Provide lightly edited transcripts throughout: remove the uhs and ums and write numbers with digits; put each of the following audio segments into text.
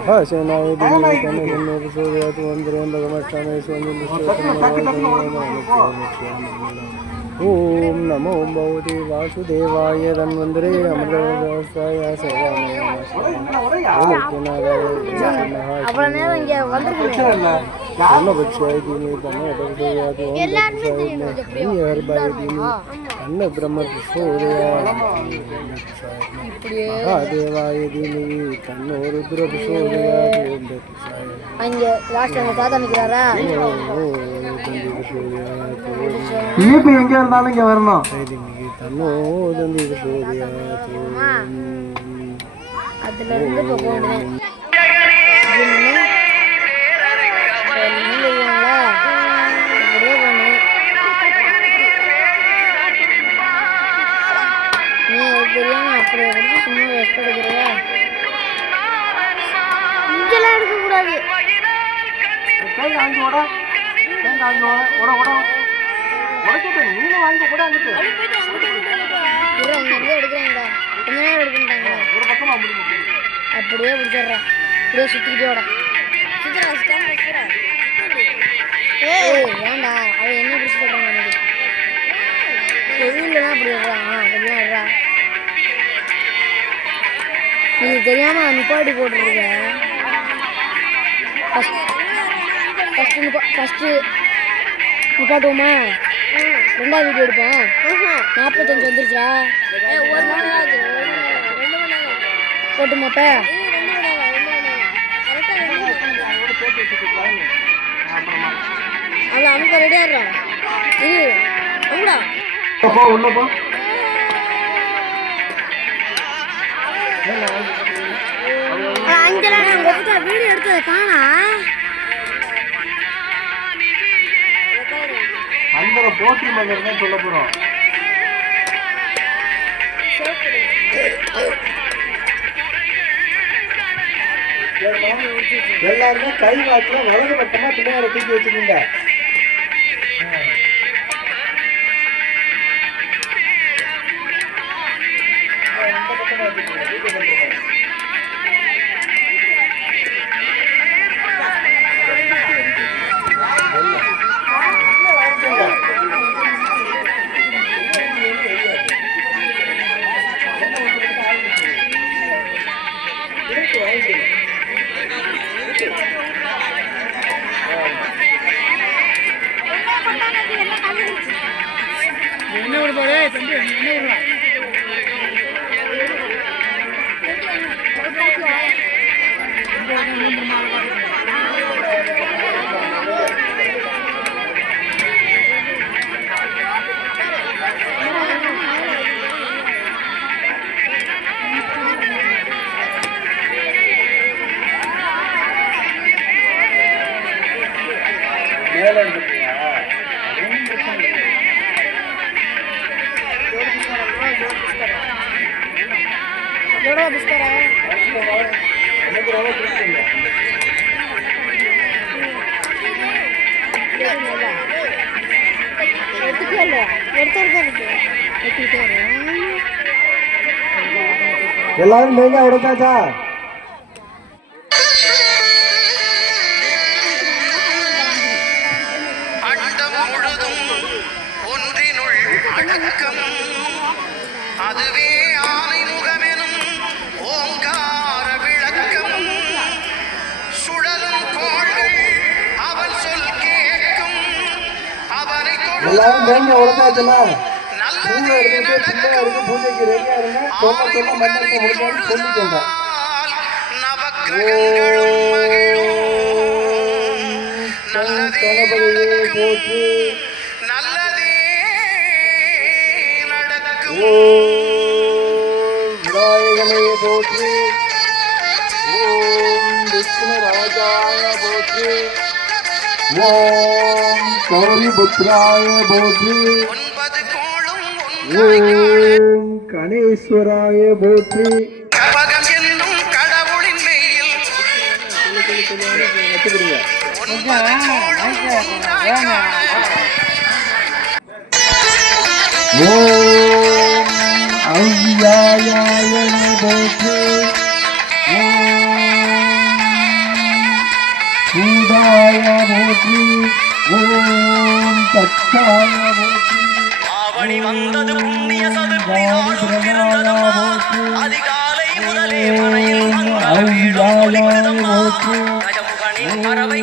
महासेनाय दिने तन्नो प्रचोदयात् वन्दे भगवत्पादाय ओम नमो भगवते वासुदेवाय धन्वन्तरे अमृतवर्षाय अन्न ब्रह्म महादेवाय धीमहि तन्नो रुद्र प्रचोदयात् அங்க லாஸ்ட் அந்த தாத்தா நிக்கிறாரா ஈபி எங்க இருந்தாலும் இங்க வரணும் அதுல இருந்து போகணும் அப்படியே பிடிச்சிடுறேன் அப்படியே சுத்திக்கிட்டே வேண்டா அவன் என்ன பிடிச்சி சொல்றான் நமக்கு தொழிலாம் அப்படி விடுறான் கொஞ்சம் விடுறா நீ தெரியாம நிப்பாட்டி போட்டுருக்க ஃபஸ்ட்டு நிப்பாட்டுவோமா ரெண்டாவது வீடியோ எடுப்போம் 45 வந்துருச்சா ஒரு மணி நேரம் போட்டுமாப்ப அது அவங்க ரெடியா இருறான் இது அவங்கடா உள்ளப்போ வீடியோ எடுத்ததை காணா அந்த போட்டி மகன் தான் சொல்ல போறோம் எல்லாருமே கை வாக்குல வலது பக்கமா பிள்ளையார தூக்கி வச்சுக்கீங்க எல்லாரும் தேங்காய் உடைச்சாச்சா அதுவே ஆனை முகமெனும் ஓங்கார விளக்கம் சுழலும் கோள்கள் அவன் சொல் கேட்கும் அவனை எல்லாரும் தேங்காய் உடைச்சாச்சுன்னா பூஜை எடுத்துட்டு பிள்ளையாருக்கு பூஜைக்கு ரெடியா இருங்க சொல்ல மண்டலத்தை முடிஞ்சாலும் சொல்லிக்கோங்க கணபதியே போற்றி நல்லதே நடக்கும் விநாயகனே போற்றி ஓம் விஷ்ணு ராஜாய போற்றி ஓம் கௌரிபுத்ராய போற்றி ஓம் கணேஸ்வராய போற்றி என்னும் கடவுளின் மெய்யில் ஓம் அவ்யாய போற்றி. சூதாய போற்றி. ஓம் தத்தாய போற்றி. ஆவணி வந்தது புண்ணிய சதுர்த்தி நாளும் பிறந்ததம்மா. அதிகாலை முதலே மனையில் மங்கள வீடும் ஒலிக்கிறதம்மா. கஜமுகனின் பறவை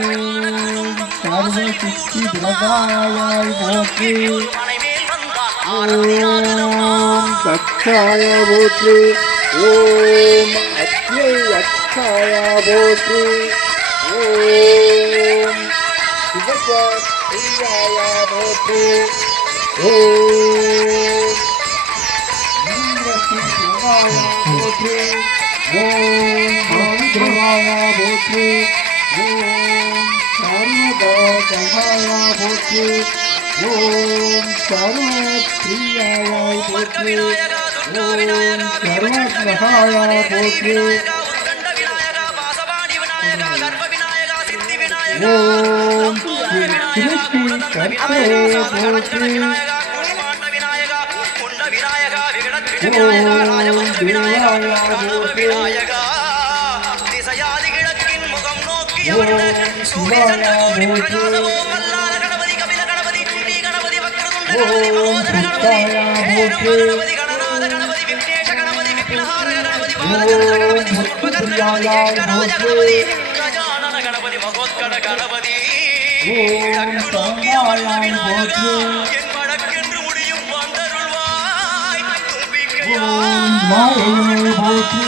சர்வசித்தி பிரதாயாய் போற்றி. மனைமேல் வந்தான் ஆரத்தியாகுதம்மா. தத்தாய போற்றி. ஓம் அத்யை அத்தாய போற்றி. ஓம் சிவசாய போற்றி. ஓம் வீரசிவாய போற்றி. ஓம் மந்திரவாய போற்றி. ஓம் சர்வதாய போற்றி. ஓம் சர்வப்ரியாய போற்றி. ஓம் சர்வசகாய போற்றி. ஓம் திருச்சி கர்த்தே போற்றி. ஓம் தேவாய போற்றி. திசையாதி கிழக்கின் முகம் நோக்கிய ஓம் சிவாய போற்றி. ஓம் சித்தாய போற்றி. ஓம் முத்துப்பிரியாய போற்றி. ஓம் சந்தாய போற்றி. ஓம் மாயை போற்றி.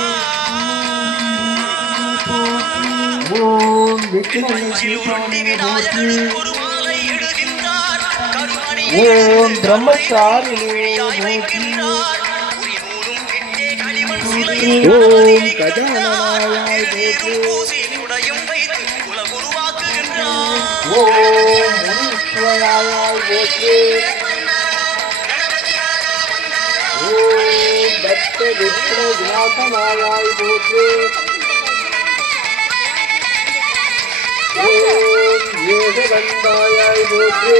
ஓம் விக்னேஸ்வரனே போற்றி. ஓம் பிரம்மச்சாரிணே போற்றி. ஓம் கஜானனாய போற்றி. ஓம் முனீஸ்வராய போற்றி. ஓம் தத்த விஷ்ணு விநாசனாய போற்றி. ஓம் ஏகதந்தாய போற்றி.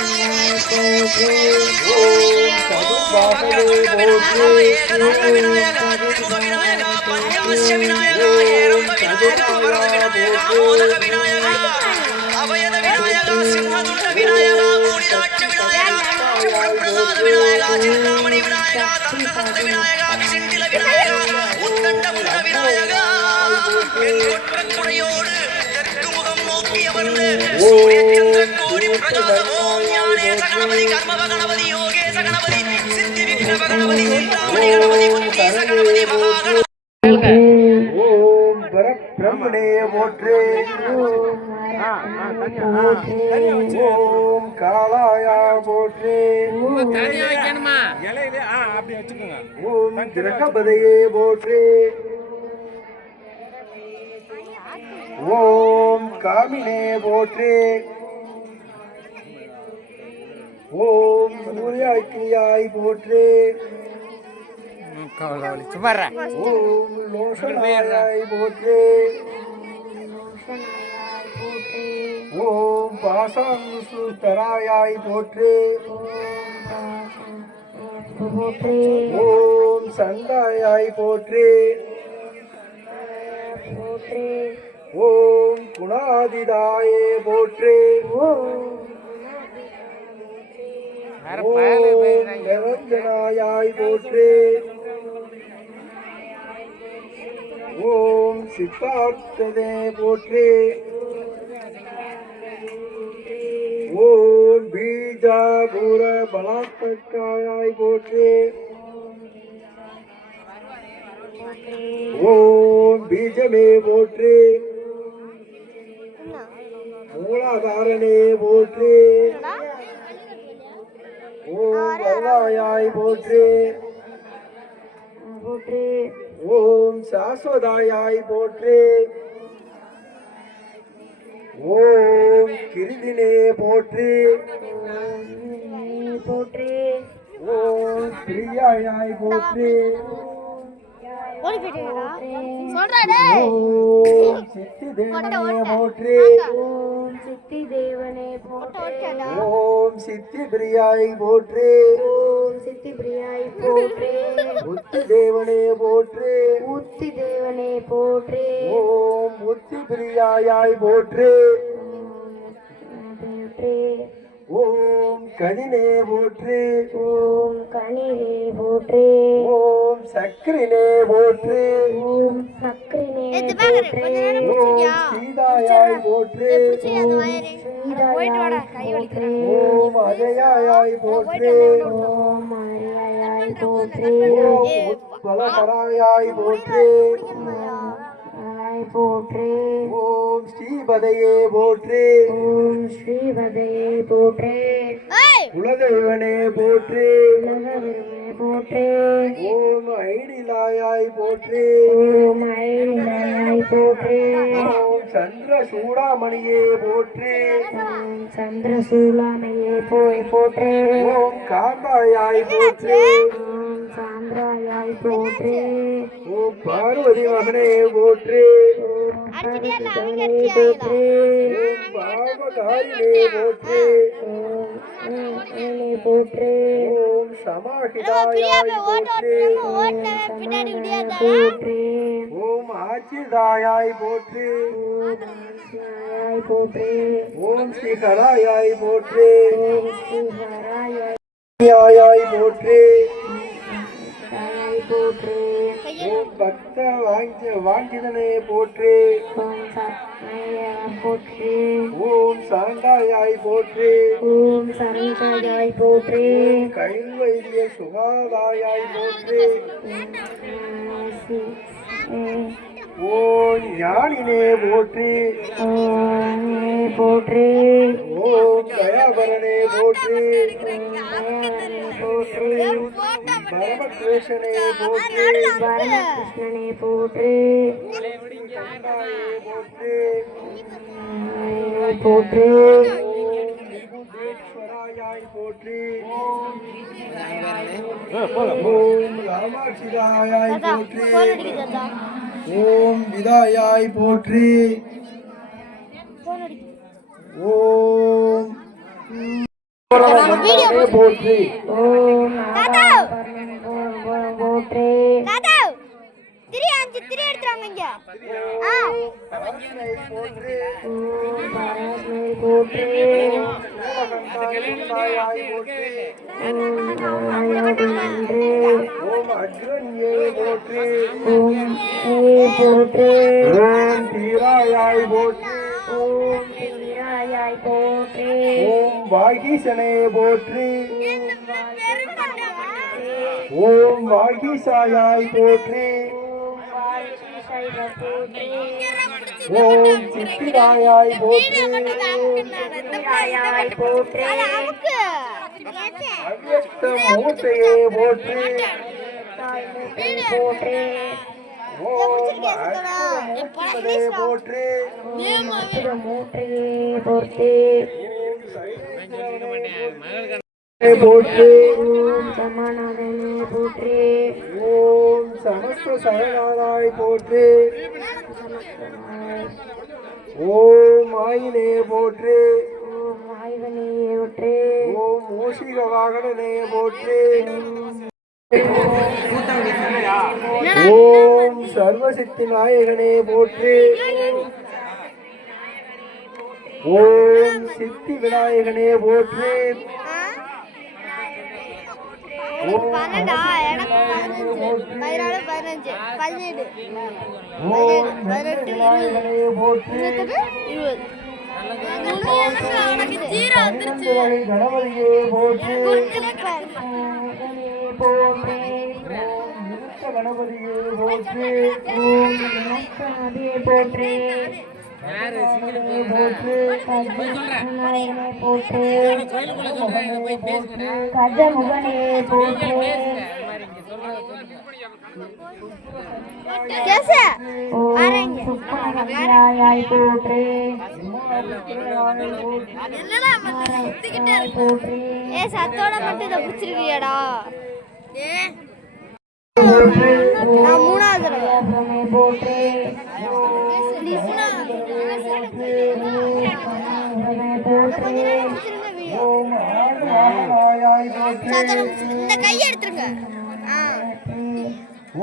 ஓம் சதுர்பாகவே போற்றி. ஓம் பரபிரம்மணே போற்றி. ஓம் காலாய போற்றி. ஓம் கிரகபதையே போற்றி. ஓம் காமினே போற்றி. ஓம் சூர்யாக்கினியாய் போற்றி. ஓம் லோஷனாய் போற்றி. ஓம் பாசாங்குசுதராயாய் போற்றி. ஓம் சண்டாயாய் போற்றி. ஓம் குணாதிதாயே போற்றி. ஓம் நிரஞ்சனாயாய் போற்றி. ஓம் சித்தார்த்ததே போற்றி. ஓம் பீஜாபூர பலாத்மகாயாய் போற்றி. ஓம் பீஜமே போற்றி. மூலாதாரனே போற்றி. ஓம் வரலாயாய் போற்றி. ஓம் சாஸ்வதாயாய் போற்றி. ஓம் கிருதினே போற்றி. ஓம் பிரியாயாய் போற்றி. ஓம் சித்தி தேவனே போற்றி. ஓம் சித்தி தேவனே போற்றே. ஓம் சித்தி பிரியாய் போற்றே. ஓம் சித்தி பிரியாய் போற்றே. புத்தி தேவனே போற்றே. ஊத்தி தேவனே போற்றே. ஓம் புத்தி பிரியாயாய் போற்றே. போற்றே. ஓம் கனினே போற்றே. ஓம் கனிவே போற்றே. ஓம் சக்கரினே போற்றே. ஓம் சக்கரினே போற்றே. ஓம் சீதாயாய் போற்றே. சீதாயாய் போற்றே. ஓம் அஜயாயாய் போற்றே. ஓம் அரியாயாய் போற்றே. ஓம் உத்பலகராயாய் போற்றே. ஆய் போற்றே. ஓம் ஸ்ரீபதையே போற்றே. ஓம் ஸ்ரீவதையே போற்றே. குலதெய்வனே போற்றே. உலகவெளியே போற்றே. ஓம் ஐடிலாயாய் போற்றே. ஓம் ஐலாயாய் போற்றே. ஓம் சந்திர சூடாமணியே போற்றே. ஓம் சந்திர சூலாமையே போற்றே. ஓம் காந்தாயாய் போற்றே. ஓம் சாந்திராயாய் போற்றே. ஓம் பார்வதி மகனே போற்றே. ஓம் பார்வதியே போற்றே. ஓம் பாவகாரினே போற்றே. ஓம் ஏனே போற்றே. ஓம் சமாஹிதாயாய் போற்றே. போற்றே. ஓம் ஆச்சிதாயாய் போற்றே. ஓம் ஆசியாயாய் போற்றே. ஓம் ஸ்ரீஹராயாய் போற்றே. ஓம் ஸ்ரீஹராயாய் யாயாய் போற்றே. போற்றே. ஓம் பக்த வாஞ்சிதனே போற்றே. ஓம் சத்யாய் போற்றே. ஓம் சாண்டாயாய் போற்றே. ஓம் சரஞ்சாயாய் போற்றே. கைல்வைரிய சுகாதாயாய் போற்றே. ஓம் ஞானினே போற்றே. ஓம் போற்றே. ஓம் தயாபரனே போற்றே. போற்றே. பரமகிருஷ்ணனே போற்றே. பரமகிருஷ்ணனே போற்றே. கண்டாயே போற்றே. போற்றே. விபுதேஸ்வராயாய் போற்றே. ஓம் ராமாட்சிதாயாய் போற்றே. ஓம் விதாயாய் போற்றே. ஓம் போற்றி. ஓம் போற்றே. போற்றே. ஓம் பரமே போற்றே. பூலகண்டாயாய் போற்றே. நன்றே. ஓம் அக்ரண்யே போற்றே. ஓம் போற்றே. ஓம் தீராயாய் போற்றே. ஓம் தீராயாய் போற்றே. ஓம் வாகீசனே போற்றே. ஓம் வாகீசாயாய் போற்றே. ஓம் சித்திராயாய் போற்றே. தீராயாய் போற்றே. அவ்யக்த மூர்த்தையே போற்றே. போற்றே. ஓம் அற்புதமூர்த்திகளே போற்றே. மூட்டையே போற்றே. போற்றே. ஓம் சமானாதனே போற்றே. ஓம் சமஸ்த சரணாதாய் போற்றே. ஓம் ஆயினே போற்றே. ஓம் வாய்வனே போற்றே. ஓம் மூஷிக வாகனனே போற்றே. ஓம் சர்வசித்தி நாயகனே போற்றே. ஓம் சித்தி விநாயகனே போற்றே. ஓம் விநாயகனே போற்றே. கணபதியே போற்றே. கணபதியே போற்றே. போற்றே. கஜமுகனே போற்றே. ஓம் சுப்பனகராயாய் போற்றே. போற்றே. சத்தோட மட்டும் இதை பிடிச்சிருக்கியாடா போற்றே. நான் மூணாவது தடவை போற்றே. போற்றி. ஓம் ஆடு ஆகாயாய் போற்றி. இந்த கையை எடுத்துருங்க.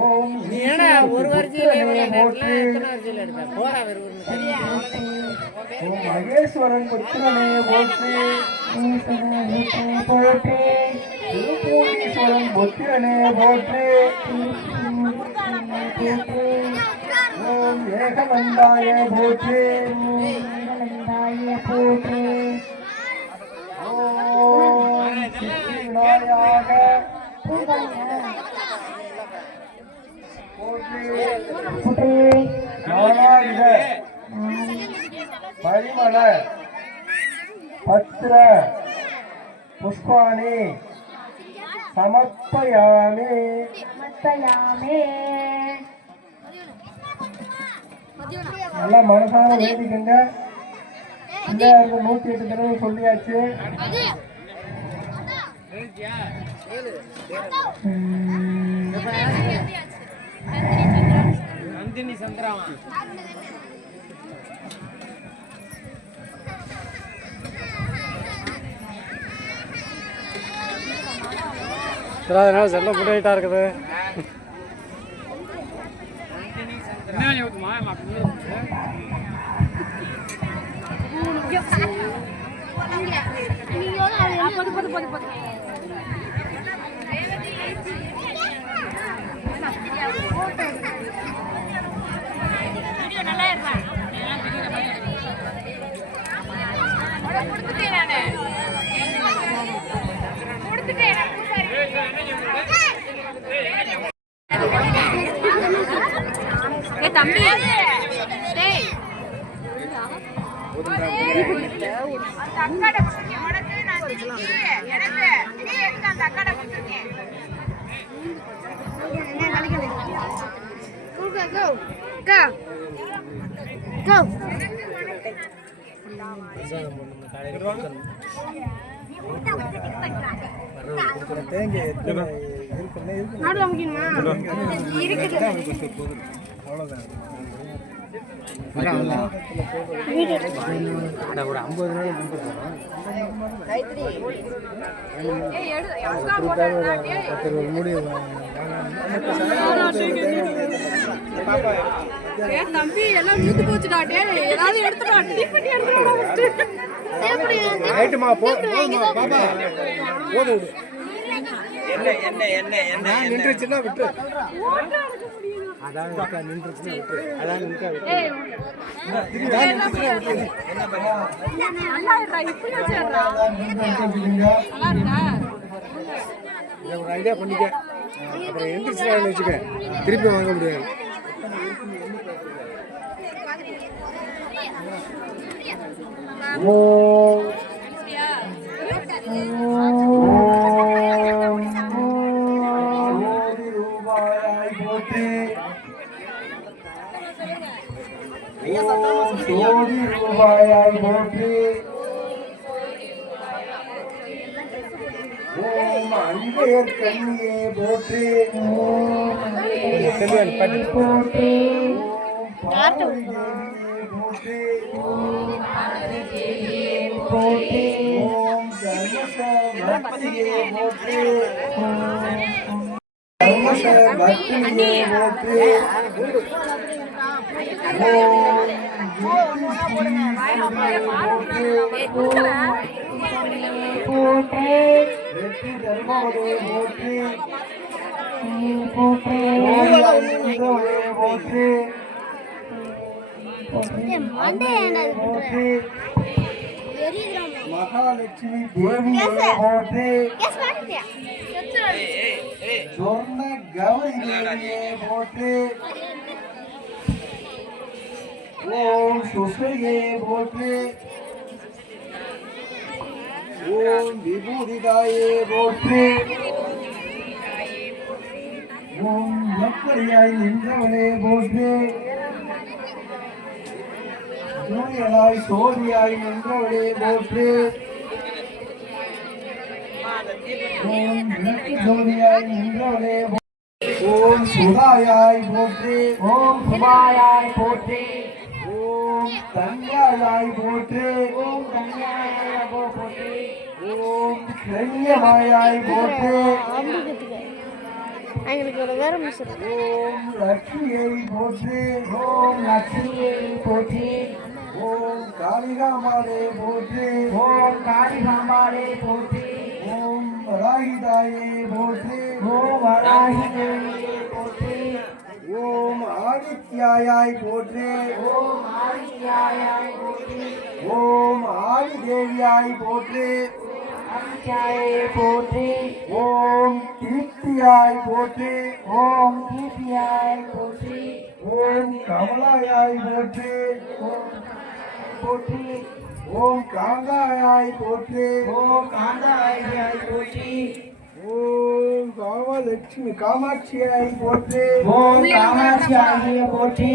ஓம் நீ ஏன்னா ஒரு வரிசையிலே போற்றி. ஓம் மகேஸ்வரன் புத்திரனே போற்றி. போற்றி. திருப்பூரீஸ்வரன் புத்திரனே போற்றி. ஓம் ஏகவந்தாய போற்றி. போற்றி. ஓம் சித்தி விநாயக போற்றி. நாராயண பரிமள பத்ர புஷ்பாணி சமர்ப்பயாமி. நல்லா மனசார வேண்டிக்கங்க. பிள்ளையாருக்கு 108 தடவை சொல்லியாச்சு. நந்தினி சந்திராமா அதனால செல்ல புடையிட்டா இருக்குது. தம்பி ஒரு 50 நாள் முன்பு தம்பி எல்லாம் நின்று போச்சுடா. ஏதாவது எடுத்துடா. பாப்பா போதும். என்ன நின்றுச்சுன்னா விட்டு. அதான் நின்றுச்சுன்னா விட்டு. அதான் நின்றா விட்டு. ஒரு ஐடியா பண்ணிக்க. அப்புறம் எந்திரிச்சுனா வச்சுக்க, திருப்பி வாங்க முடியாது. ஜோதி ரூபாயாய் போற்றி. ஓம் அன்பையர் கண்ணியே போற்றி. போற்றி. போற்றி. ஓம் தர்மசக்தியே போற்றி. தர்மசக்தியே போற்றி. மகாலட்சுமி தேவியே போற்றி. சொர்ண கௌரி தேவியே போற்றி. ஓம் சுஸ்ரீயே போற்றி. ஓம் விபூதிதாயே போற்றி. ஓம் எப்படியாய் நின்றவனே போற்றி. சூரியனாய் சோதியாய் நின்றவனே போற்றி. ஓம் விளக்கு ஜோதியாய் நின்றவனே போற்றி. ஓம் சுதாயாய் போற்றி. ஓம் சுபாயாய் போற்றி. ஓம் தன்யாயாய் போற்றி ஓம் கன்யாய போற்றி. ஓம் கண்யமாயாய் போற்றி எங்களுக்கு ஒரு வேற மிஸ். ஓம் லட்சுமியை போற்றி ஓம் லட்சுமியை போற்றி. ஓம் காளிகாமாலே போற்றி ஓம் காளிகாம்பாளே போற்றி. ஓம் வராகிதாயே போற்றி ஓம் வராகி தேவியே போற்றி. ஓம் ஆதித்யாயாய் போற்றி ஓம் ஆதித்யாயாய் போற்றி. ஓம் ஆதிதேவியாய் போற்றி ஆதித்யாயே போற்றி. ஓம் கீர்த்தியாய் போற்றி ஓம் கீர்த்தியாய் போற்றி. ஓம் கமலாயாய் போற்றி போற்றி. ஓம் காந்தாயாய் போற்றி ஓம் காந்தாயாய் போற்றி. ஓம் காமாட்சியாய் போற்றி ஓம் காமாட்சியாகிய போற்றி.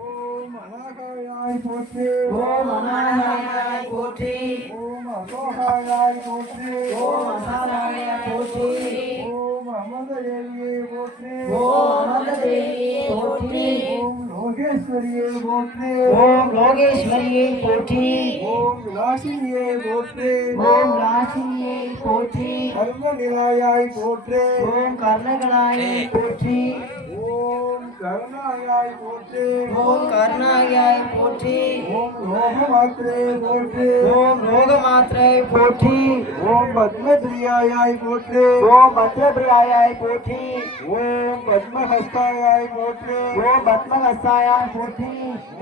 ஓம் அநாகாயாய் போற்றி ஓம் அநாதாயாய் போற்றி. ஓம் அசோகாயாய் போற்றி ஓம் அசாராய போற்றி. ஓம் அமதேவியை போற்றி ஓம் அமர்தேவியே போற்றி. ஓம் லோகேஸ்வரியை போற்றி ஓம் லோகேஸ்வரியை போற்றி. ஓம் விலாசினியை போற்றி ஓம் ராசினியை போற்றி. கர்மநிலாயாய் போற்றி ஓம் கர்ணகளாயை போற்றி. ஓம் கருணாயாய் போற்றி ஓம் கருணாயாய் போற்றி. ஓம் லோகமாத்திரே போற்றி ஓம் லோகமாத்திரை போற்றி. ஓம் பத்மபிரியாயாய் போற்றி ஓம் பத்ரபிரியாயாய் போற்றி. ஓம் பத்மஹஸ்தாயாய் போற்றி ஓம் பத்மகஸ்தாயாய் போற்றி.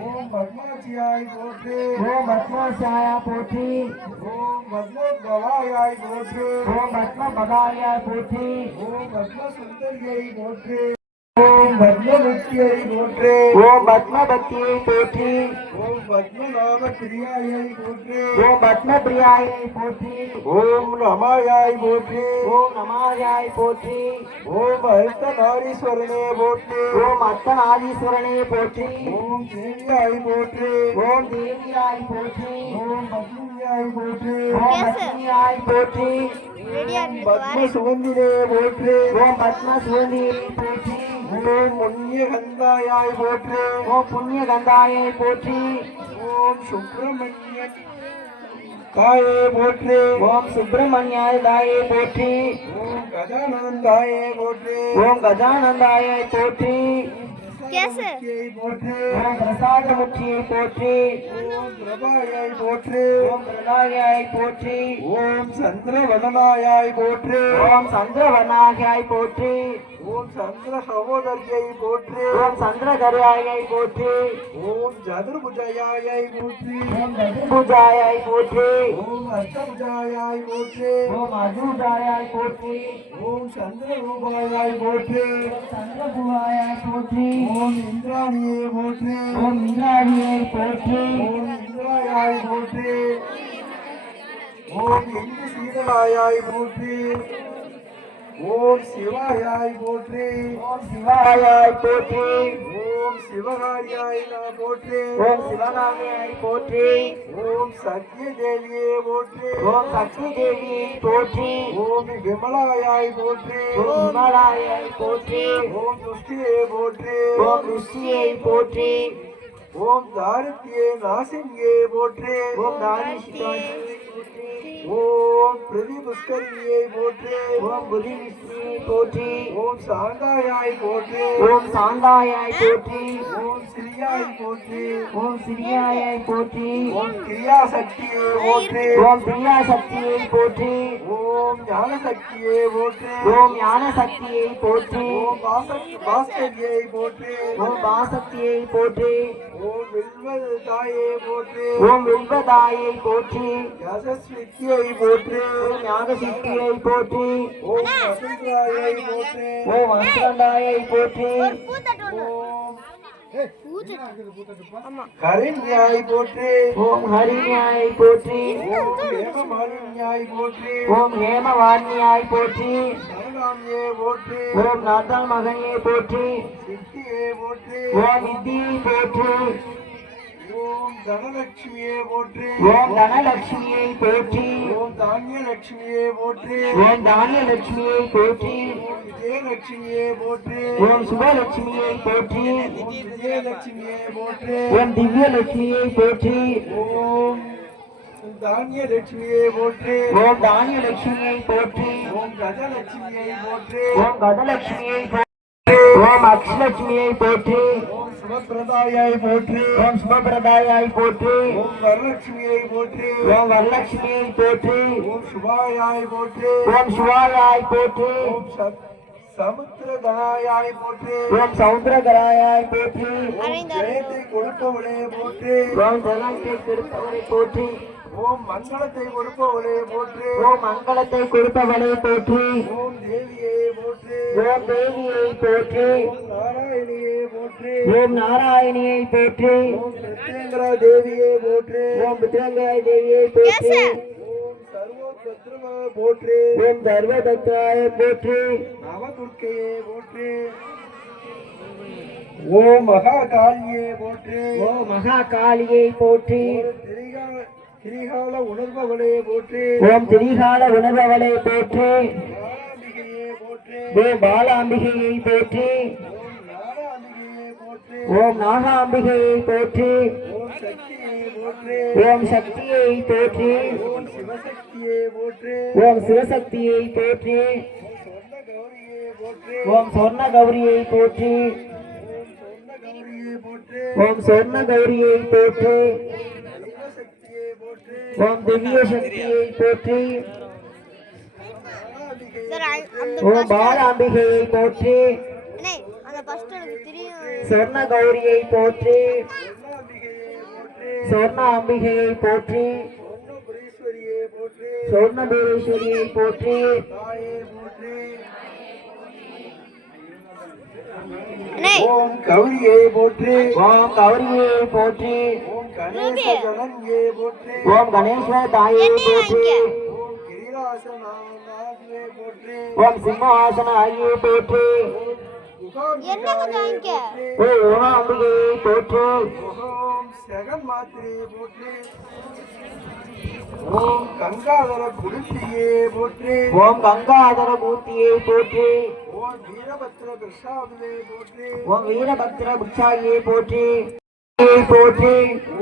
ஓம் பத்மாட்சியாய் போற்றி ஓம் பத்மசாயாய் போற்றி. ஓம் பத்மோத்பவாயாய் போற்றி ஓம் பத்மபதாயாய் போற்றி. ஓம் பத்மசுந்தரியை போற்றி ஓம் பத்மபக்தியை போற்றி ஓம் பத்மபக்தியை போற்றி. ஓம் பத்மநாம பிரியாயை போற்றி ஓம் பத்மபிரியாயை போற்றி. ஓம் ரமாயாய் போற்றி ஓம் நமாயாய் போற்றி. ஓம் அர்த்தநாரீஸ்வரனே போற்றி ஓம் அர்த்தநாதீஸ்வரனே போற்றி. ஓம் தேவியாய் போற்றி ஓம் தேவியாய் போற்றி. ஓம் பத்மியாய் போற்றி ஓம் பத்மியாய் போற்றி. பத்ம சுகந்திரே போற்றி ஓம் பத்ம சுவந்தியை போற்றி. ஓம் புண்ணியகந்தாயாய் போற்றி ஓம் புண்ணிய கந்தாயை போற்றி. ஓம் சுப்பிரமணிய காயே போற்றி ஓம் சுப்பிரமணியாய தாயை போற்றி. ஓம் கஜானந்தாயே போற்றி ஓம் கஜானந்தாயை போற்றி. முக்கியை போற்றி ஓம் பிரசாதமுற்றியை போற்றி. ஓம் பிரபாயாய் போற்றி ஓம் பிரதாயாய் போற்றி. ஓம் சந்திரவதனாயாய் போற்றி ஓம் சந்திரவர்ணாயாய் போற்றி. ஓம் சந்திர சகோதரியை போற்றி ஓம் சந்திரகரியாயை போற்றி. ஓம் சதுர்புஜயாயை போற்றி ஓம் பூஜாயாய் போற்றி. ஓம் அஷ்டபுஜாயாய் போற்றி ஓம் அஜூஜாயாய் போற்றி. ஓம் சந்திரரூபாயாய் போற்றி சந்திரபூவாயாய் போற்றி. ஓம் இந்திராணியை போற்றி ஓம் இந்திராணியை போற்றி. ஓம் இந்திராயாய் போற்றி ஓம் இந்து சீதளாயாய் போற்றி ஓம் சிவாயாய் போற்றி ஓம் சிவாயாய் போற்றி. ஓம் சிவகாரியாய் போற்றி ஓம் சிவகாமியாய் போற்றி. ஓம் சத்ய தேவியே போற்றி ஓம் சக்தி தேவியை போற்றி. ஓம் விமலாயாய் போற்றி ஓம் விமலாயை போற்றி. ஓம் துஷ்டியே போற்றி ஓம் ருஷ்டியை போற்றி. ஓம் தாரித்யே நாசினியே போற்றி ஓம் தாரிஷிதாயை போற்றி. ஓம் பிரதி புஷ்கரிணியை போற்றி ஓம் புதி விஷ்ணுவை போற்றி. ஓம் சாந்தாயாய் போற்றி ஓம் சாந்தாயாய் போற்றி. ஓம் ஸ்ரீயாய் போற்றி ஓம் சிறியாயை போற்றி. ஓம் கிரியாசக்தியே போற்றி ஓம் பிரியா சக்தியை போற்றி. ஓம் ஞானசக்தியே போற்றி ஓம் ஞான சக்தியை போற்றி. ஓம் பாஸ்கரியை போற்றி ஓம் பாசக்தியை போற்றி. ஓம் வில்வதாயே போற்றி ஓம் வில்வதாயை போற்றி. யசஸ்வித்தியை போற்றி ஓம் ஞானசித்தியை போற்றி. ஓம் வசுந்தராயை போற்றி ஓம் அசுரண்டாயை போற்றி. ஹரிண்யாய் போற்றி ஓம் ஹரிஞாயை போற்றி. ஓம் ஹேமமாலின்யாய் போற்றி ஓம் ஹேமவாணியாய் போற்றி. சரணாமியே போற்றி ஓம் நாத்தாள் மகனியை போற்றி. சித்தியே போற்றி ஓம் வித்தியை போற்றி. ஓம் தனலட்சுமியே போற்றி ஓம் தனலட்சுமியை போற்றி. ஓம் தானியலட்சுமியே போற்றி ஓம் தானியலட்சுமியை போற்றி. ஓம் ஜெயலட்சுமியே போற்றி ஓம் சுபலட்சுமியை போற்றி ஓம் விஜயலட்சுமியே போற்றி ஓம் திவ்யலட்சுமியை போற்றி ஓம் தானியலட்சுமியே போற்றி ஓம் தானியலட்சுமியை போற்றி ஓம் கஜலட்சுமியை போற்றி ஓம் கதலட்சுமியை போற்றி ஓம் அக்ஷலட்சுமியை போற்றி ஓம் சுபப்பிரதாயாய் போற்றி ஓம் சுபபிரதாயாய் போற்றி ஓம் வரலட்சுமியை போற்றி ஓம் வரலட்சுமியை போற்றி ஓம் சுபாயாய் போற்றி ஓம் சிவாயாய் போற்றி ஓம் சமுத்திரதனாயாய் போற்றி ஓம் சௌந்தரகராயாய் போற்றி ஓம் ஜெயத்தை கொடுப்பவளே போற்றி ஓம் ஜலத்தை கொடுப்பவரை போற்றி ஓம் மங்களத்தை கொடுப்பவளே போற்றி ஓம் மங்களத்தை கொடுப்பவளை போற்றி ஓம் தேவியே போற்றி ஓம் தேவியை போற்றி ஓம் நாராயணியே போற்றி ஓம் நாராயணியை போற்றி ஓம் பிரத்யங்கரா தேவியே போற்றி ஓம் பித்ரங்காய் தேவியை போற்றி ஓம் சர்வோபத்ரவ போற்றி ஓம் சர்வதத்தாய போற்றி நவதுர்க்கையே போற்றி ஓம் மகாகாளியே போற்றி ஓம் மகா காளியை போற்றி திரிகால உணர்பவளே போற்றி ஓம் திரிகால உணர்பவளை போற்றி பாலாம்பிகையே போற்றி ஓம் பாலாம்பிகையை போற்றி ஓம் நாகாம்பிகையே போற்றி ஓம் நாகாம்பிகையை போற்றி ஓம் சக்தியே போற்றி ஓம் சக்தியை போற்றி ஓம் சிவசக்தியே போற்றி ஓம் சிவசக்தியை போற்றி ஓம் சொர்ண கௌரியே போற்றி ஓம் சொர்ண கௌரியை போற்றி ஓம் சொர்ண கௌரியே போற்றி ஓம் திவ்ய சக்தியை போற்றி சிவசக்தியே போற்றி ஓம் பாலாம்பிகையை போற்றி ஓம் சொர்ண கௌரியை போற்றி சொர்ண அம்பிகையே போற்றி சொர்ண அம்பிகையை போற்றி சொர்ணபுரீஸ்வரியே போற்றி சொர்ணபுரீஸ்வரியை போற்றி தாயே போற்றி ஓம் கௌரியே போற்றி ஓம் கௌரியை போற்றி ஓம் கணேச கணன்யே போற்றி ஓம் கணேஸ்வர தாயை போற்றி ஓம் கிரிராசனாயே போற்றி ஓம் சிம்மாசன ஆகியை போற்றி குகாம்பிகாயே போற்றி ஓம் உமாம்பிகையை போற்றி ஓம் செகன் மாத்திரையே போற்றி ஓம் கங்காதர குருத்தியே போற்றி ஓம் கங்காதர மூர்த்தியை போற்றி ஓம் வீரபத்ர கிருஷ்ணாவிலே போற்றி ஓம் வீரபத்ர புட்சாயை போற்றி போற்றி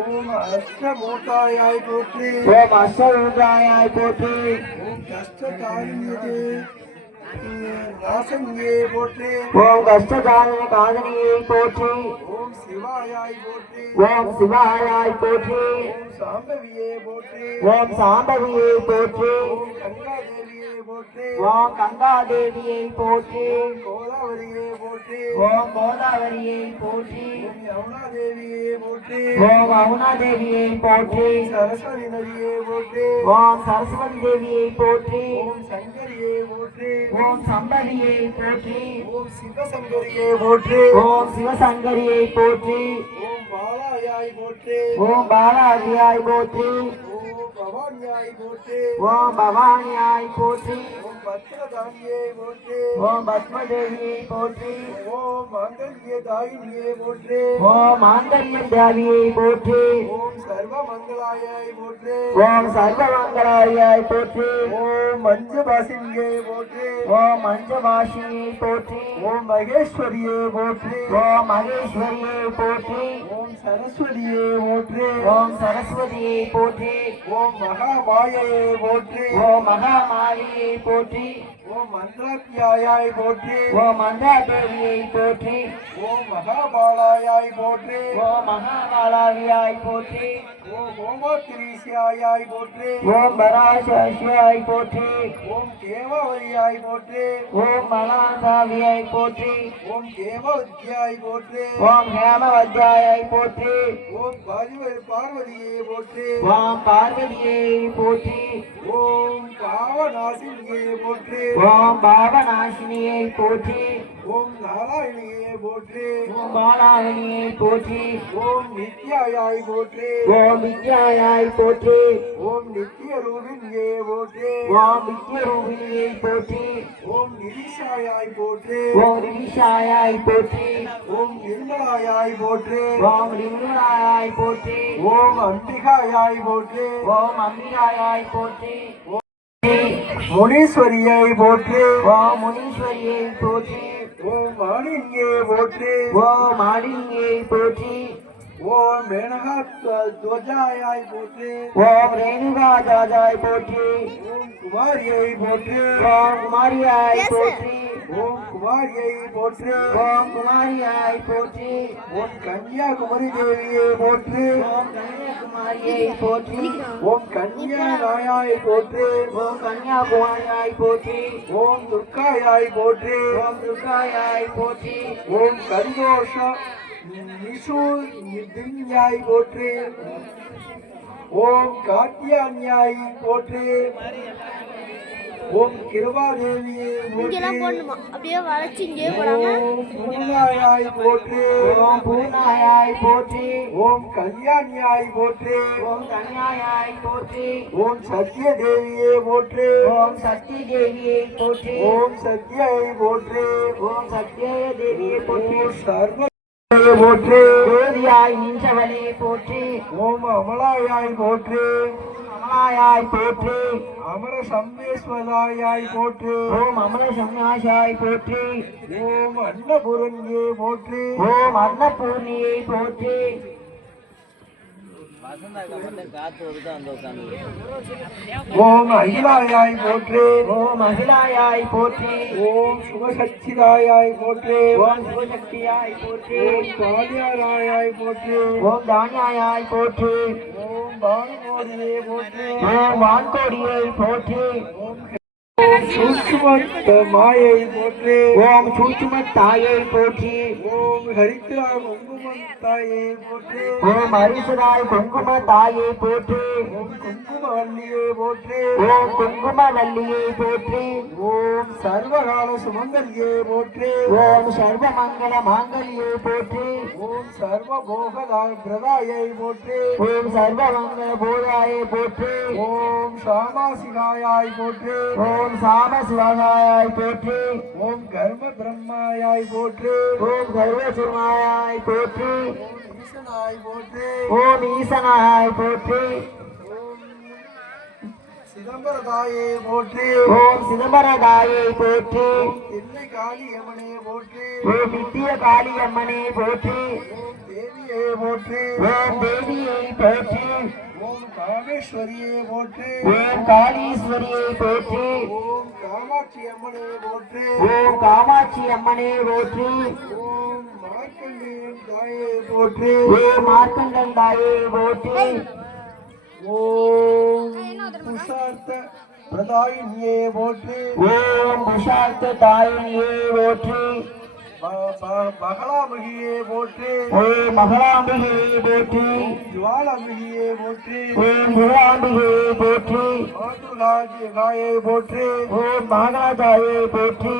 ஓம் அஷ்டமூர்த்தாயாய் போற்றி ஓம் அஸ்வருத்ராயாய் போற்றி ஓம் கஷ்டகாரியே நாசன்யே போற்றி ஓம் கஷ்டகாரண காதனியை போற்றி ஓம் சிவாயாய் போற்றி ஓம் சிவாயாய் போற்றி ஓம் சாம்பவியே போற்றி ஓம் சாம்பவியை போற்றி ஓம் கங்காதேவியே போற்றி ஓம் கங்காதேவியை போற்றி கோதாவரியே போற்றி ஓம் கோதாவரியை போற்றி ஓம் யமுனாதேவியே போற்றி ஓம் அருணாதேவியை போற்றி சரஸ்வதி நதியே போற்றி ஓம் சரஸ்வதி தேவியை போற்றி ஓம் சங்கரியே போற்றி ஓம் சம்பதியை போற்றி ஓம் சிவசங்கரியே போற்றி ஓம் சிவசங்கரியை போற்றி ஓம் பாலாயாய் போற்றி ஓம் பாலாஜியாய் போற்றி ஓம் பவானியாய் போற்றி ஓம் பவானியாய் போற்றி ஓம் பத்ரதானியே போற்றி ஓம் பத்மதேவியை போற்றி ஓம் மாங்கல்ய தாயினியே போற்றி ஓம் மாங்கல்யம் தேவியை போற்றி ஓம் சர்வ மங்களாயாய் போற்றி ஓம் சர்வமங்களாயாய் போற்றி ஓம் மஞ்சபாசினியே போற்றி ஓம் மஞ்சவாசியை போற்றி ஓம் மகேஸ்வரியே போற்றி ஓம் மகேஸ்வரியை போற்றி ஓம் சரஸ்வதியே போற்றி ஓம் சரஸ்வதியை போற்றி ஓம் மகாமாயையே போற்றி ஓம் மகாமாரியை போற்றி ஓம் மந்திராத்யாயாய் போற்றி ஓம் மந்தாதேவியை போற்றி ஓம் மகாபாலாயாய் போற்றி ஓம் மகாபாலாவியாய் போற்றி ஓம் ஓமாத்திரீசியாயாய் போற்றி ஓம் பராசக்தியாய் போற்றி ஓம் தேவாவரியாய் போற்றி ஓம் மலாசாவியாய் போற்றி ஓம் தேவவித்யாய் போற்றி ஓம் ஹேமவத்யாய் போற்றி ஓம் பார்வதியே போற்றி ஓம் பார்வதியை போற்றி ஓம் பாவநாசினியே போற்றி ஓம் பாவநாசினியை போற்றி ஓம் நாராயணியே போற்றி ஓம் பாலாவினியை போற்றி ஓம் நித்யாயாய் போற்றி ஓம் வித்யாயாய் போற்றி ஓம் நித்ய ரூபிணியே போற்றி ஓம் வித்யரூபிணியை போற்றி ஓம் நிதிஷாயாய் போற்றி ஓம் ரிஷாயாய் போற்றி ஓம் நிர்மலாயாய் போற்றி ஓம் ரிமுனாயாய் போற்றி ஓம் அம்பிகாயாய் போற்றி ஓம் அம்பிகாயாய் போற்றி முனீஸ்வரியை போற்றி ஓம் முனீஸ்வரியை போற்றி ஓம் மாலினியை போற்றி ஓம் மாலினியை போற்றி ஓம் மேனகா துவஜாயாய் போற்றி ஓம் ரேணுகா தாதாய் போற்றி ஓம் குமாரியை போற்றி ஓம் குமாரியாய் போற்றி ஓம் குமாரியை போற்றி ஓம் குமாரியாய் போற்றி ஓம் கன்யாகுமரி தேவியை போற்றி ஓம் கன்யாகுமாரியை போற்றி ஓம் கன்யாராயாய் போற்றி ஓம் கன்யாகுமாரியாய் போற்றி ஓம் துர்காயாய் போற்றி ஓம் துர்காயாய் போற்றி ஓம் கரிதோஷ நிஷு நிதிஞ்ஞாய் போற்றி ஓம் காத்தியான்யாய் போற்றி ஓம் கிருபாதேவியை இங்கெல்லாம் போற்றி போடணுமா அப்படியே வளைச்சு இங்கே போடாம ஓம் பூர்ணாயாய் போற்றி ஓம் பூர்ணாயாய் போற்றி ஓம் கல்யாணியாய் போற்றி ஓம் கன்யாயாய் போற்றி ஓம் சத்யதேவியை போற்றி ஓம் சக்தி தேவியை போற்றி ஓம் சத்யை போற்றி ஓம் சத்யேய தேவியை போற்றி ஓம் சர்வ போற்றி ஜோதியாய் நின்றவளே போற்றி ஓம் அமலாயாய் போற்றி அமலாயாய் போற்றி அமர சம்பேஸ்வராயாய் போற்றி ஓம் அமல சன்யாசாய் போற்றி ஓம் அன்னபுரங்கியை போற்றி ஓம் அன்னபூர்ணியை போற்றி ஓம் அகிலாயாய் போற்றி ஓம் அகிலாயாய் போற்றி ஓம் சுபசக்திதாயாய் போற்றி ஓம் சிவசக்தியாய் போற்றி ஓம் காளியாராயாய் போற்றி ஓம் தானியாயாய் போற்றி ஓம் பானுமோதியை போற்றி ஓம் வான்கோடியை போற்றி ஓம் சூட்சும மாயை போற்றி ஓம் சூட்சும தாயை போற்றி ஓம் ஹரித்ரா குங்குமம் தாயை போற்றி ஓம் அரிசுராய் குங்கும தாயை போற்றி ஓம் குங்குமவல்லியை போற்றி ஓம் குங்கும வல்லியை போற்றி ஓம் சர்வகால சுமங்கலியை போற்றி ஓம் சர்வமங்கல மாங்கல்யை போற்றி ஓம் சர்வ போகதாய் பிரதாயை போற்றி ஓம் சர்வமங்கல போதாயை போற்றி ஓம் சாமாசிகாயாய் போற்றி ஓம் சாம சிவகாயாய் போற்றி ஓம் கர்ம பிரம்மாயாய் போற்றி ஓம் சர்வசிவாயாய் போற்றி ஓம் ஈசனாய் போற்றி ஓம் ஈசனாய் போற்றி ஓம் சிதம்பரதாயை போற்றி ஓம் சிதம்பரதாயை போற்றி தில்லை காளியம்மனை போற்றி ஓம் நித்திய காளியம்மனை போற்றி ஓம் தேவியை போற்றி ஓம் தேவியை போற்றி ஓம் காமேஸ்வரியை போற்றி ஓம் காளீஸ்வரியை போற்றி ஓம் காமாட்சி அம்மனை போற்றி ஓம் காமாட்சி அம்மனை போற்றி ஓம் மார்க்கண்டேயன் தாயை போற்றி ஓம் மார்க்கண்டன் தாயை போற்றி ஓம் புஷார்த்த பிரதாயினியே போற்றி ஓம் புஷார்த்த தாயினியே போற்றி பகலாமுகியே போற்றி ஓம் மகளாம்பிகையை போற்றி ஜுவாலாம்பிகையே போற்றி ஓம் ஜுவாம்பிகையை போற்றி மாதுர்காயை போற்றி ஓம் மகளாதாயை போற்றி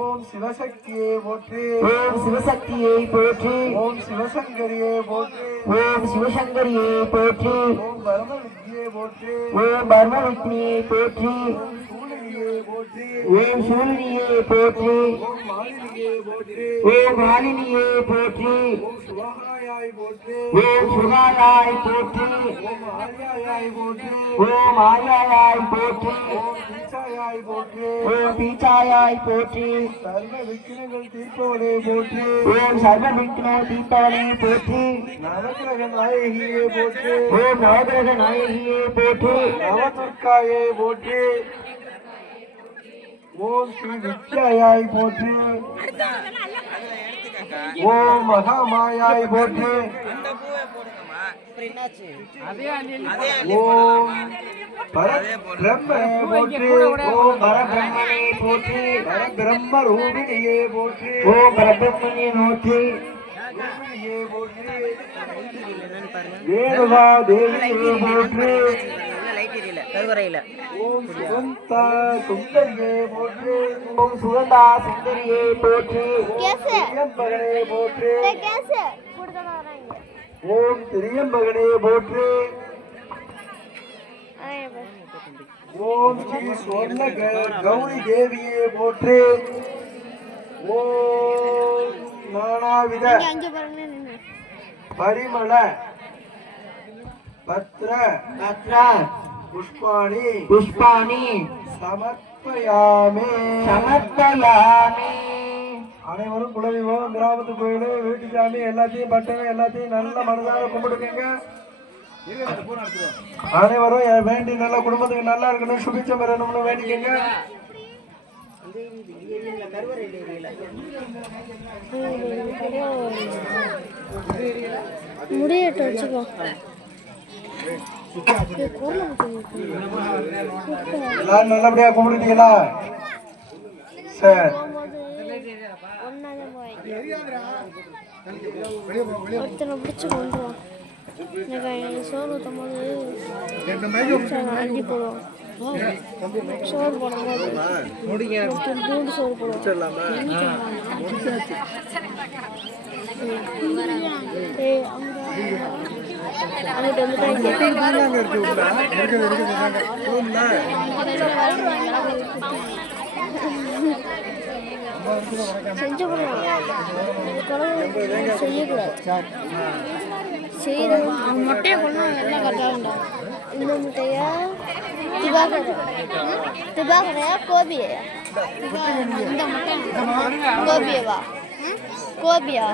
ஓம் சிவசக்தியை போற்றி ஓம் சிவசக்தியை போற்றி ஓம் சிவசங்கரியை போற்றி ஓம் சிவசங்கரியை போற்றி ஓம் பரமவித்யை போற்றி ஓம் பர்மவிக்னியை போற்றி ஓம் சூழினியை போற்றி ஓம் சூழ்நியை போற்றி ஓம் மாலினியை போற்றி ஓம் மாலினியை போற்றி ஓம் சுவகாயாய் போற்றி ஓம் சுகாயாய் போற்றி ஓம் ஆர்யாயாய் போற்றி ஓம் ஆயாயாய் போற்றி ஓம் தீட்சாயாய் போற்றி ஓம் பீச்சாயாய் போற்றி சர்வ விக்கிரங்கள் தீர்ப்பவனே போற்றி ஓம் சர்வ விக்னோ தீர்த்தவனே போற்றி நவகிரக நாயகியே போற்றி ஓம் நவகிரக நாயகியை போற்றி நவதுர்காயை போற்றி ஓம் ஸ்ரீ வித்யாயாய் போற்றி ஓம் மகாமாயாய் போற்றி ஓம் பரபிரம்ம போற்றி ஓம் பரபிரம்மனை போற்றி பரபிரம்ம ரூபிணியே போற்றி ஓம் பரபிரம்மனை போற்றி ரூபிணியே போற்றி வேணுகா தேவியே போற்றி ஓம் சுகந்தா சுந்தரியே போற்றி ஓம் சுகந்தா சுந்தரியை போற்றி திரியம்பகனே போற்றி கேஸ் கொடுக்கணும் வராங்க ஓம் திரியம்பகனே போற்றி ஓம் ஸ்ரீ சுவர்ண கௌரி தேவியே போற்றி ஓம் நானாவித அங்கே பாருங்க நின்று பரிமள பத்ர தத்ர புஷ்பாணி புஷ்பாணி சமர்ப்பயாமி சமர்ப்பயாமி. அனைவரும் குலதெய்வம், கிராமத்து கோயில், வீட்டு சாமி எல்லாத்தையும் பட்டவை எல்லாத்தையும் நல்ல மனதார கும்பிடுங்க. அனைவரும் வேண்டி நல்ல குடும்பத்துக்கு நல்லா இருக்கணும், சுபிச்சம் பெறணும்னு வேண்டிக்கங்க. முடியட்டு வச்சுக்கோ. எல்லாரும் நல்லபடியா கும்பிடுட்டீங்களா? சரி, ஒருத்தனை பிடிச்சி கொண்டு வா. எனக்கு சோறு ஊற்றும் போது அள்ளி போடுவோம். சோறு போடும்போது தூண்டு சோறு போடுவோம். அங்கிட்டு செஞ்சு போடுவோம். செய்யக்கூடாது. செய்யறது முட்டையை கொண்டு எல்லாம் கரெக்டாக உண்டாகும். இந்த முட்டையா திபாகரையா கோபியா? இந்த முட்டை கோபியவா? கோபியா?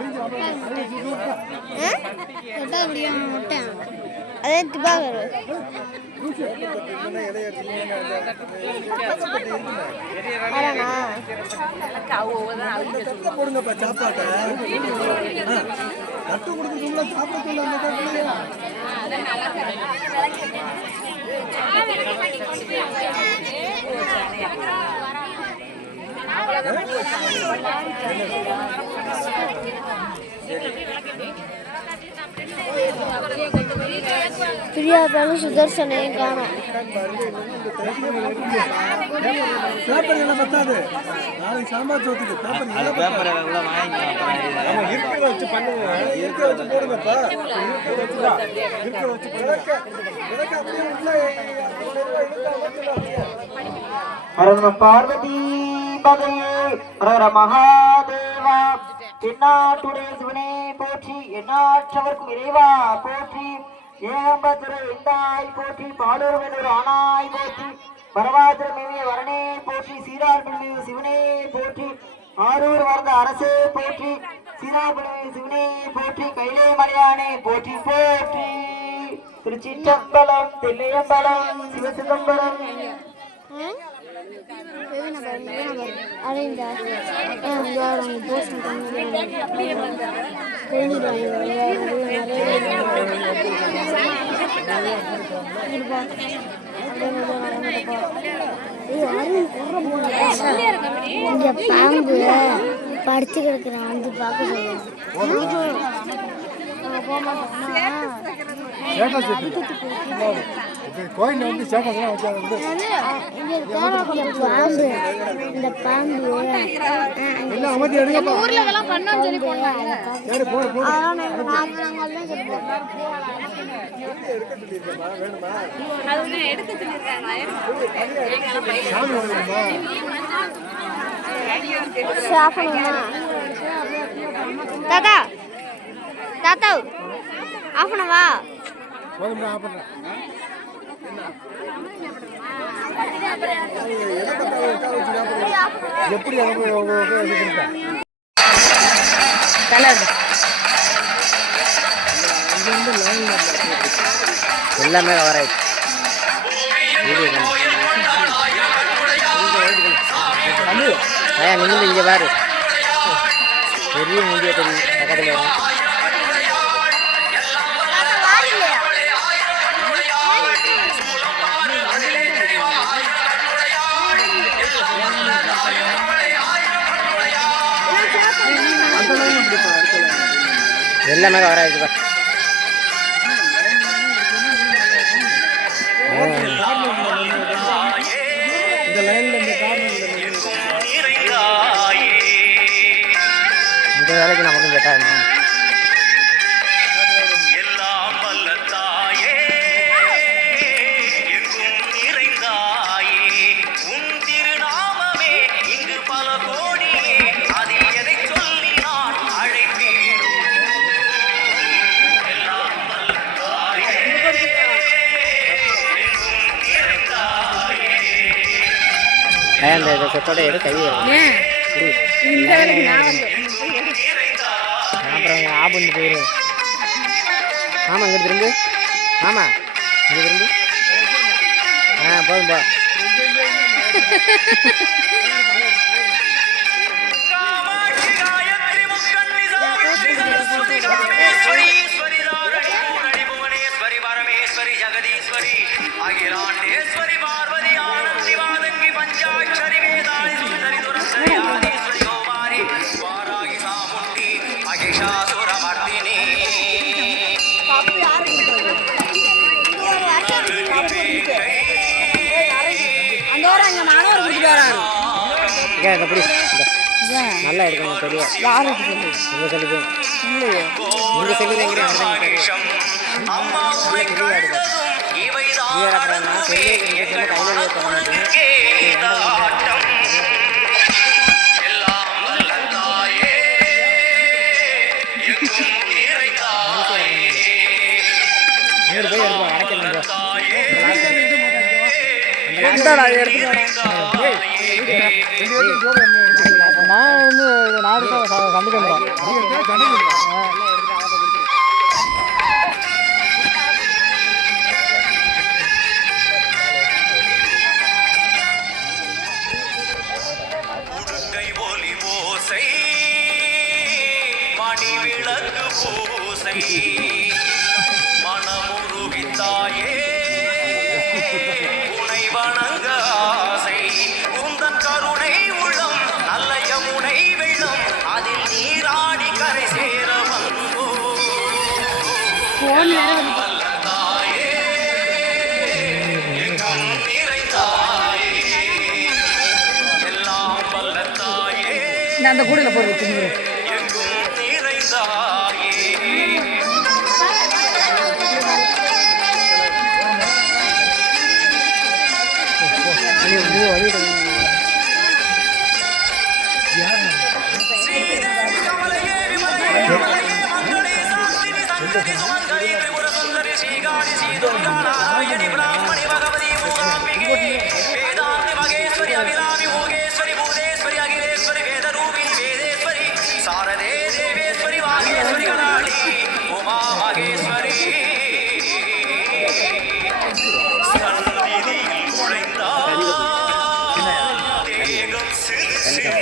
முட்டை அதே திபாகர். பிரியாதாலும் சுதர்சனையும் காணும். சாம்பார் சோத்துக்கு வச்சு பண்ணுங்க. வச்சு போடுங்கப்பா. பார்வதி பதே ஹர மகாதேவா. தென்னாட்டுடைய சிவனே போற்றி, எண்ணாற்றவர்க்கும் இறைவா போற்றி, ஏகம்பத்துறை எந்தாய் போற்றி, பாடூர் ஆனாய் போற்றி, பரவாத்திரமேவிய வரணே போற்றி, சீரார்புலமேவிய சிவனே போற்றி, ஆரூர் வளர்ந்த அரசே போற்றி, சீரார்புலமேவிய சிவனே போற்றி, கைலே மலையானே போற்றி போற்றி. திருச்சிற்றம்பலம், தில்லையம்பலம், சிவசிதம்பரம். அரேந்தா இங்க பாம்பு படிச்சு கிடக்குறான், வந்து பார்க்க சொல்லுவேன். கோயில் வந்து சேட்டை வச்சாங்க. பாம்பு, இந்த பாம்பு ஊர்ல இதெல்லாம் பண்ணோம்னு சொல்லி போடுவாங்க. தாத்தா தாத்தா ஆஃபனவா எப்படி எல்லாமே கவர் ஆயிடுச்சு. நிமிந்து இங்கே பாரு, பெரிய முடிய தெரியும் பக்கத்தில். எல்லாமே கவர் ஆயிடுச்சுப்பா. இந்த லைன்ல இந்த வேலைக்கு நமக்கும் கேட்டாங்க. எல்லாம் வல்ல தாயே, எங்கும் நிறைந்தாயே, உன் திருநாமமே இங்கு பல கோடியே, அதில் எதை சொல்லி நான் அழைப்பேன். எல்லாம் வல்ல தாயே, எங்கும் நிறைந்தாயே. அந்த சொத்தோட எடு கை அப்புறம் ஆபந்து போயிரு. ஆமாம் இங்கே திரும்பு. ஆமாம் இங்கே திரும்பு. போதும் போ. ஜெகதீஸ்வரி அகிலாண்டேஸ்வரி பார்வதி ஆனந்தி வாதங்கி பஞ்சாட்சரி வேதாளி சுந்தரி துரந்தரி ஆதீஸ்வரி கௌமாரி வாராகி சாமுண்டி மகிஷாசுரமர்தினி நல்லா எடுக்கணும் பெரிய யாருக்கு சொல்லி உங்க சொல்லி அம்மா உரை கண்டதும் இவைதான் ஆட்டம் எல்லாம் வல்ல தாயே எங்கும் நிறைந்தாயே நான் வந்து நாடு கண்டுக்கிறோம். உடுக்கை ஒலி ஓசை மணி விளக்கு பூசை மனமுருகித்தாயே உனை வணங்க ஆசை உந்தன் கருணை உள்ளம் நல்ல யமுனை வெள்ளம் அதில் நீராடி கரை சேர வந்தோ வல்ல தாயே எங்கும் நிறைந்தாயே எல்லாம் வல்ல தாயே அந்த கூடையில் போடுறது எங்கும் நிறைந்தாயே ஸ்ரீதேவி கமலையே விமலையே கமலையே மங்களே சாந்தினி சங்கரி சுமங்கலி திரிபுர சுந்தரி ஸ்ரீகாரி ஸ்ரீதுர்கா நாராயணி பிராமணி பகவதி மூகாம்பிகே வேதாந்தி மகேஸ்வரி அபிராமி யோகேஸ்வரி பூதேஸ்வரி அகிலேஸ்வரி வேதரூபிணி வேதேஸ்வரி சாரதே தேவேஸ்வரி வாகேஸ்வரி கலாளி உமா மகேஸ்வரி சந்நிதியில் நுழைந்தால் தேகம் சிறு சிறு